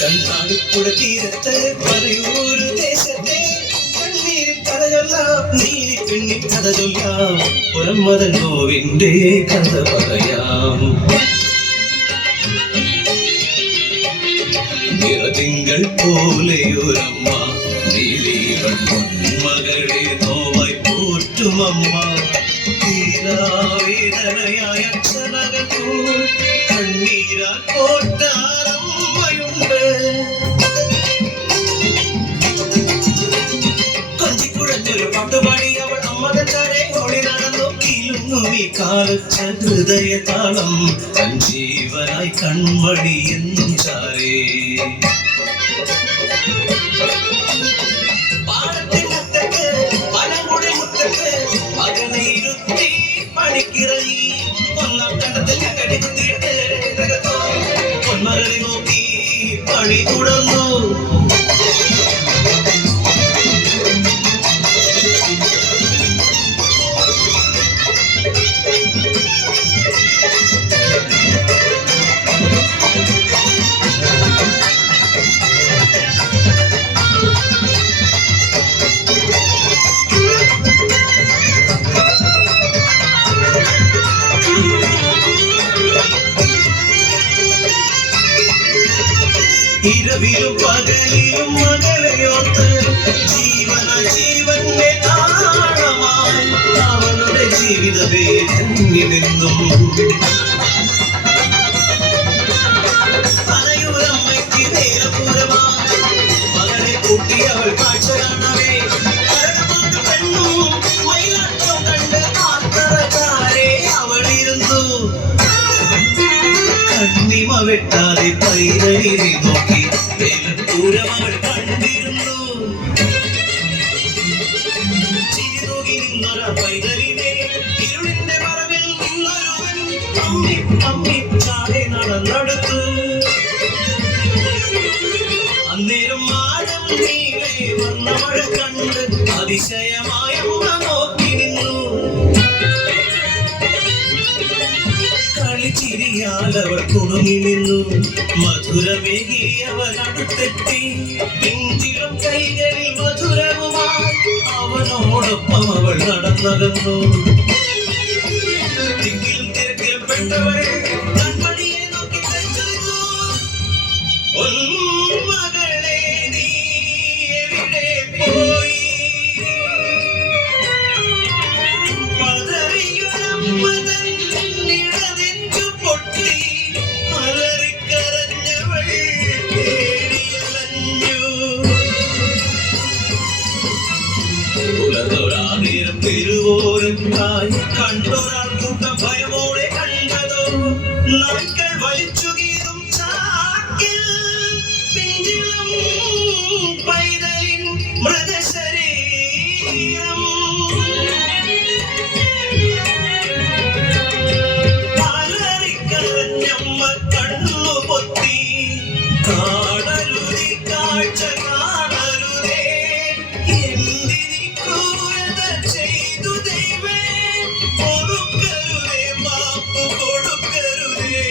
കണ്ണാടിപ്പുഴ തീരത്ത് പറയൂരു ദേശത്തെ കണ്ണീരിൽ കഥ ചൊല്ലാം, നീരി പെണ്ണിൽ കഥ ചൊല്ലാം, പുറമതൻ നോവിന്റെ കഥ പറയാം. നിറതിങ്കൾ പോലെയൊരമ്മ, നീലീവൻ മകളെ നോവായി പോറ്റുമമ്മ. തീരാവേദനയായ അച്ഛനകത്തു കണ്ണീരാൽ പോറ്റാറമ്മയുണ്ട്. കൊഞ്ചിക്കുഴഞ്ഞൊരു പാട്ടുപാടി അവൾ അമ്മതൻ ചാരെ ഓടി നടന്നു. കീലുന്നു നീ കാലച്ച ഹൃദയ താളം, സഞ്ജീവനായി കൺമണി എന്നും ചാരേ. പാടത്തിനകത്തേക്ക് പനങ്കുടി മുറ്റത്ത് മകനെ ഇരുത്തി പണിക്കിറങ്ങി. ഒന്നാം കണ്ടത്തിൽ ഞകടി കുത്തിയിട്ട് പൊന്മകളെ നോക്കി പണി തുടർന്നു. ഇരവിലും പകലിലും മകളെയോർത്ത് ജീവന്റെ താളമായി അവളുടെ ജീവിതമേ നിന്നും. അലയൂരമ്മയ്ക്ക് നേരപൂരമായി മകളെ കൂട്ടി അവൾ കാഴ്ച കാണവേ. പെണ്ണും മയിലാട്ടം കണ്ട് ആത്തറക്കാരെ അവളിരുന്നു. കണ്ണിമ വെട്ടാതെ പൈതലിനെ നോക്കി വേലപ്പൂരം അവൾ കണ്ടിരുന്നു. ചിരി നോക്കി നിന്നൊര പൈതലിനെ ഇരുളിന്റെ മറവിൽ നിന്നൊരുവൻ അമ്മി അമ്മി ചാടെ നടന്നെടുത്തു. അന്നേരം മാനം നീളെ വന്നവൾ കണ്ട് അതിശയമായ മുഖ നോക്കി നിന്നു. ചിരിയാലവൾ കുണുങ്ങി നിന്നു. മധുരമേകി അവൻ അടുത്തെത്തി. പിഞ്ചിലും കൈകളിൽ മധുരവുമായി അവനോടൊപ്പം അവൾ നടന്നകന്നു. തിക്കിലും തിരക്കിലും പെട്ടവൾ കൺമണിയെ നോക്കി കഴിച്ചു. മകളെ നീ എവിടെ പോയി? തെരുവോരത്തായി കണ്ടൊരാൾ കൂട്ടം ഭയമോടെ കണ്ടതോ നായ്ക്കൾ വലിച്ചു കീറും ചാക്കിൽ പിഞ്ചിളം പൈതലിൻ മൃതശരീരം. അലറിക്കരഞ്ഞമ്മ കണ്ണു പൊത്തി. കാണരുതി കാഴ്ച കാണരുതേ, എന്തിനി ക്രൂരത ചെയ്തു ദൈവേ, പൊറുക്കരുതേ മാപ്പ് കൊടുക്കരുതേ.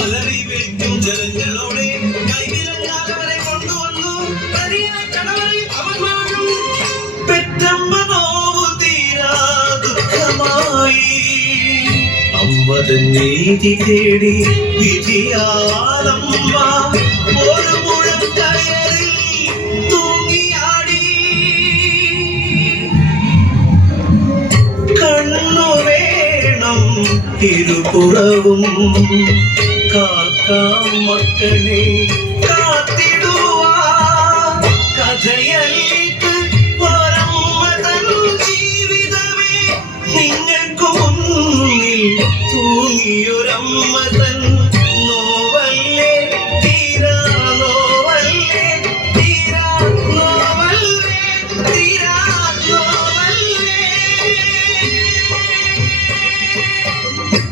അലറി വിളിക്കും ജനങ്ങളോടെ കൈവിലങ്ങാലവരെ കൊണ്ടുവന്നു. കരിയായ കടവറിൽ അവൻ മാറും. പെറ്റമ്മ നോവു തീരാ ദുഃഖമായി. അമ്മതൻ നീതി തേടി വിധിയാലമ്മ ഒരു മുഴം കയറിൽ തൂങ്ങിയാടി. കണ്ണു വേണം ഇരുപുറവും കാക്കാം മക്കളെ കാത്തിടുവാൻ. കഥയൽക്ക് പരമതൻ ജീവിതമേ നിങ്ങൾക്ക് മുന്നിൽ തൂങ്ങിയൊരമ്മതൻ